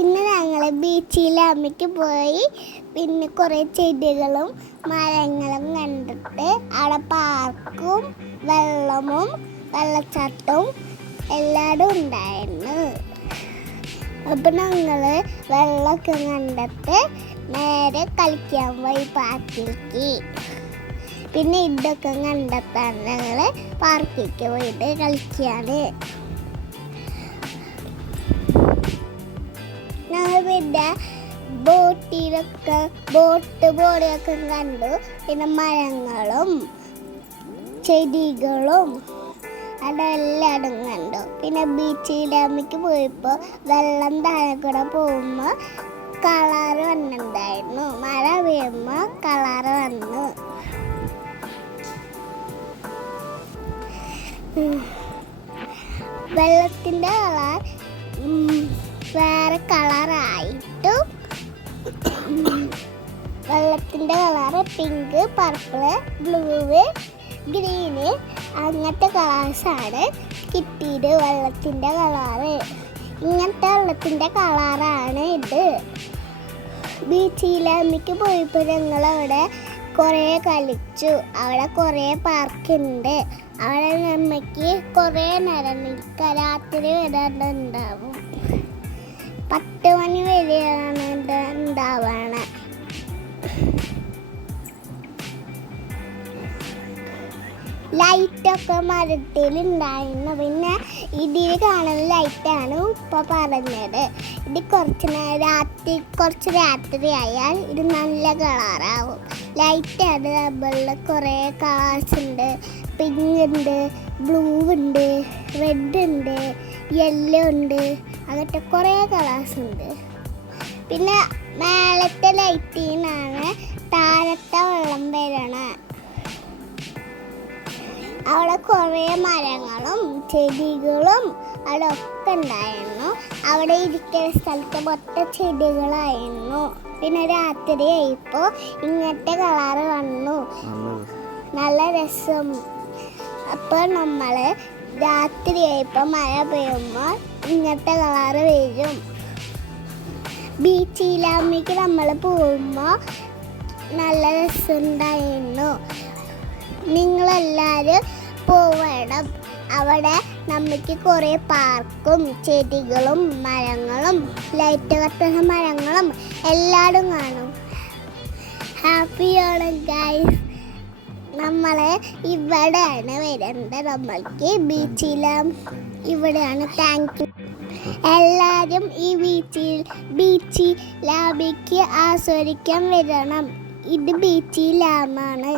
ഇന്ന് ഞങ്ങൾ ബീച്ചിൽ അമ്മയ്ക്ക് പോയി. പിന്നെ കുറേ ചെടികളും മരങ്ങളും കണ്ടിട്ട് അവിടെ പാർക്കും വെള്ളവും വെള്ളച്ചാട്ടവും എല്ലായിടും ഉണ്ടായിരുന്നു. അപ്പം ഞങ്ങൾ വെള്ളമൊക്കെ കണ്ടിട്ട് നേരെ കളിക്കാൻ പോയി പാർക്കിലേക്ക്. പിന്നെ ഇതൊക്കെ കണ്ടെത്താണ് ഞങ്ങൾ പാർക്കിലേക്ക് പോയിട്ട് കളിക്കാണ് പിന്നെ ബോട്ടിലൊക്കെ ബോട്ട് പോലെയൊക്കെ കണ്ടു. പിന്നെ മരങ്ങളും ചെടികളും അതെല്ലായിടും കണ്ടു. പിന്നെ ബീച്ചിൽ ഡാമിക്ക് പോയപ്പോൾ വെള്ളം താഴെ കൂടെ പോകുമ്പോൾ കളറ് വന്നിട്ടുണ്ടായിരുന്നു. മഴ വീഴുമ്പോൾ കളറ് വന്നു. വെള്ളത്തിന്റെ കളർ വേറെ കളറായിട്ടും വെള്ളത്തിന്റെ colour pink purple blue green അങ്ങനത്തെ കളേഴ്സാണ് കിട്ടിയത് വെള്ളത്തിന്റെ കളറ് ഇങ്ങനത്തെ വെള്ളത്തിന്റെ കളറാണ് ഇത്. ബീച്ചിലമ്മയ്ക്ക് പോയപ്പോൾ ഞങ്ങളവിടെ കുറേ കളിച്ചു. അവിടെ കുറേ പാർക്കുണ്ട് അവിടെ അമ്മയ്ക്ക് കുറേ നേരം നിൽക്കുക രാത്രി വരെ പത്ത് മണി വരെയാണ് ഉണ്ടാവണേ. ലൈറ്റൊക്കെ മരത്തിലുണ്ടായിരുന്നു. പിന്നെ ഇതിൽ കാണുന്ന ലൈറ്റാണ് ഉപ്പ പറഞ്ഞത്. ഇത് കുറച്ച് രാത്രി കുറച്ച് രാത്രി ആയാൽ ഇത് നല്ല കളറാവും. ലൈറ്റാണ് ഡബിളിൽ കുറേ കളേഴ്സ് ഉണ്ട് പിങ്ക് ഉണ്ട് ബ്ലൂ ഉണ്ട് റെഡ് ഉണ്ട് യെല്ലോ ഉണ്ട് അങ്ങനത്തെ കുറേ കളേഴ്സ് ഉണ്ട് പിന്നെ മേളത്തെ ലൈറ്റിനാണ് നിന്നാണ് അവിടെ കുറേ മരങ്ങളും ചെടികളും അവിടെ ഒക്കെ ഉണ്ടായിരുന്നു. അവിടെ ഇരിക്കുന്ന സ്ഥലത്ത് മൊത്തം ചെടികളായിരുന്നു. പിന്നെ രാത്രി ആയപ്പോൾ ഇങ്ങനത്തെ കളറ് വന്നു. നല്ല രസം. അപ്പോൾ നമ്മൾ രാത്രി ആയപ്പോൾ മഴ പെയ്യുമ്പോൾ ഇങ്ങനത്തെ കളറ് വരും. ബീച്ചിലാമ്മയ്ക്ക് നമ്മൾ പോകുമ്പോൾ നല്ല രസമുണ്ടായിരുന്നു നിങ്ങളെല്ലാവരും പോവണം. അവിടെ നമുക്ക് കുറേ പാർക്കും ചെടികളും മരങ്ങളും ലൈറ്റ് കത്തുന്ന മരങ്ങളും എല്ലാവരും കാണും. ഹാപ്പി ആണ് ഗൈസ് നമ്മൾ ഇവിടെയാണ് വരുന്നത് നമ്മൾക്ക് ബീച്ചിലും ഇവിടെയാണ് താങ്ക് യു എല്ലാവരും ഈ ബീച്ചിൽ ബീച്ചിൽ ലാബിക്ക് ആസ്വദിക്കാൻ വരണം. ഇത് ബീച്ചിൽ ലാമാണ്